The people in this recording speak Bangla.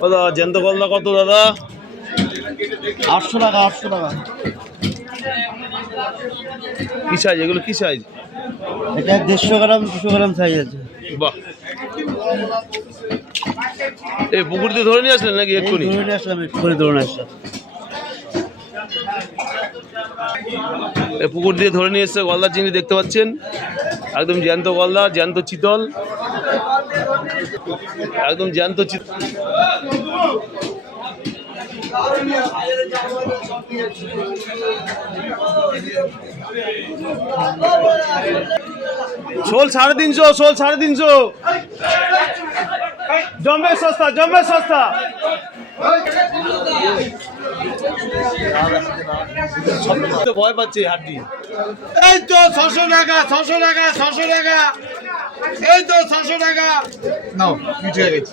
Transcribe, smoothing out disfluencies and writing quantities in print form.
দাদা জ্যান্ত গলদা কত দাদা? 800 টাকা। 800 টাকা। কি সাইজ এগুলো? কি সাইজ? এটা 150 গ্রাম 200 গ্রাম সাইজ আছে। বাহ, এই পুকুর দিয়ে ধরে নিয়ে আসলেন নাকি এক্ষুনি? ধরে নিয়ে আসলাম, এক্ষুনি ধরে নিয়ে আসলাম। এই পুকুর দিয়ে ধরে নিয়ে এসছে গলদা চিংড়ি, দেখতে পাচ্ছেন একদম জ্যান্ত গলদা, জ্যান্ত চিতল, একদম জ্যান্ত চিতল। শোল 350, শোল 350, জম্বে সস্তা, জম্বে সস্তা। ভয় পাচ্ছে হাড্ডি। এই তো 600 টাকা, 600 টাকা, 600 টাকা, এই তো 600 টাকা। নাও, মিটে গেছে।